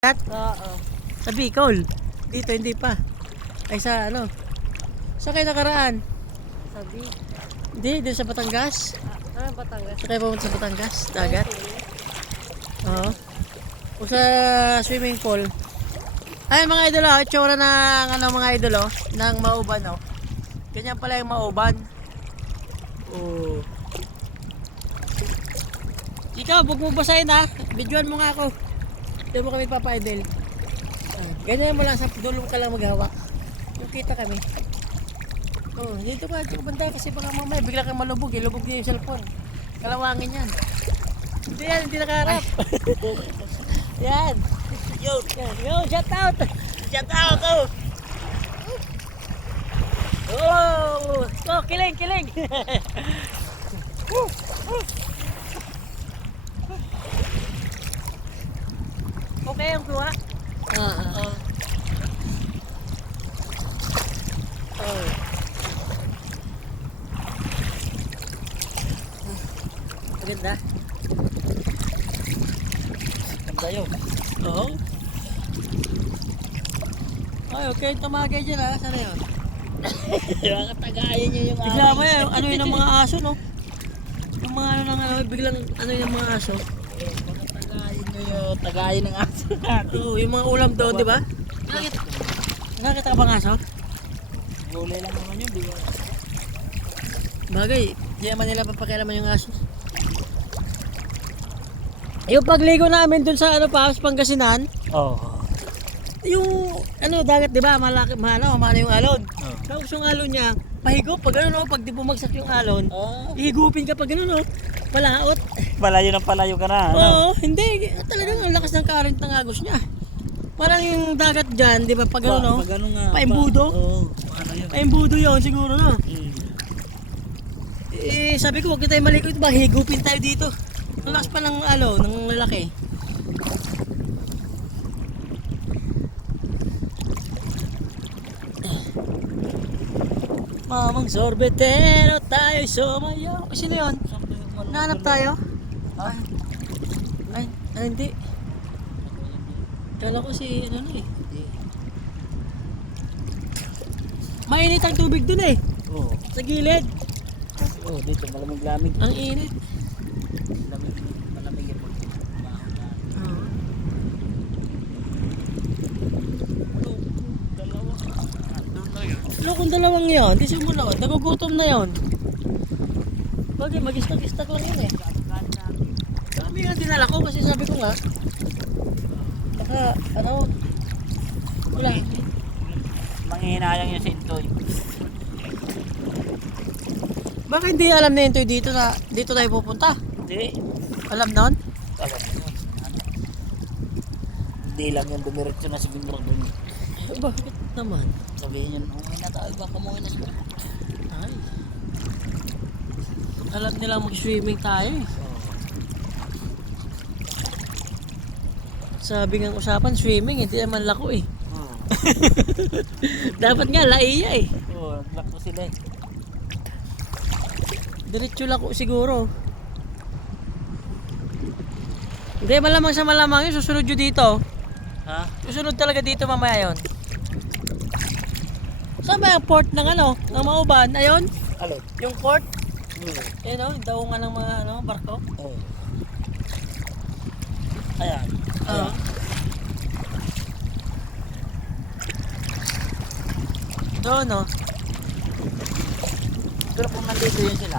Oo. Sa Bicol. Dito hindi pa. Ay sa ano? Sa kayo nakaraan? Sabi. Hindi, dito sa Batangas. Ah, Batangas. Sa kayo pumunta sa Batangas, dagat. Oo. O sa swimming pool. Ay mga idol, itsura ng ano mga idol ng Mauban Ganyan pala yung Mauban. Oh. Ikaw, huwag mo basahin ha. Videoan mo nga ako. Hindi mo kami papa-idol. Ganyan mo lang sa dulo ka lang maghawak. Yung kita kami. Oh, dito ka, dito banda kasi baka mamaya bigla kang malubog, lubog niya yung cellphone. Kalawangin yan. Hindi yan, hindi nakaharap. Yan. Yo, shout out. Shout out. Oh, kiling. Okay yung kuha? Oo. Oh. Maganda. Maganda yun. Oo. Ay, okay. Tumagay dyan ha. Sana yun? Tagayin niyo yung Bigla mo yan. Ano yun ang mga aso, no? Yung mga ano ng ano, biglang ano yun ang mga aso. Tagayin ng aso natin. Oo, yung mga ulam doon, di ba? Nakita ka bang aso? Gulay lang naman yun, di ba? Bagay, di naman nila papakialaman yung aso. Yung pagligo namin dun sa ano pa, sa Pangasinan, yung ano dagat, di ba? Malaki, mahalo yung alon. Tapos yung alon niya, pahigop pag ano, pag di bumagsak yung alon, ihigupin ka pag ano, palaot. Palayo ka na. Oo, hindi. Talagang ang lakas ng current ng agos niya. Parang yung dagat dyan, di ba? Pag ano, Pag ano nga. paimbudo. Oo, ano yun. Paimbudo yun siguro, no? Eh, sabi ko, huwag na tayo malikot ba? Higupin tayo dito. Ang lakas pa ng alo, ng lalaki. Mamang sorbetero tayo sumayaw. Sino yun? Nahanap tayo? Ay, hindi. Kala ko si ano na eh. Mainit ang tubig dun eh. Oo. Sa gilid. Oo, dito malamig-lamig. Ang init. Malamig yung Ano kung dalawang yun? Di simula ko. Nagugutom na yun. Bagay, mag-istak-istak lang yun eh. Kami nga dinala ko kasi sabi ko nga. Baka, ano, wala. Manghihinayang yung sintoy. Baka hindi alam na yun dito na dito tayo pupunta. Hindi. Alam nun? Alam mo yun. Hindi lang yung dumiretso na siguro dun. Bakit naman? Sabihin yun, umuwi na tayo, baka umuwi na sila. Ay. Alam nilang mag-swimming tayo eh. Sabi nga usapan, swimming, hindi naman lako eh. Dapat nga, laiya eh. Oo, naglako sila eh. Diretso lako siguro. Hindi, malamang sa malamang yun, susunod yun dito. Ha? Susunod talaga dito mamaya yun. Saan ba yung port ng ano, ng Mauban? Ayun, Alin? yung port. Oo. Ayun o, daungan ng mga ano, barko. Oo. Ayan. Oo. Doon o. Pero kung nandito yun sila,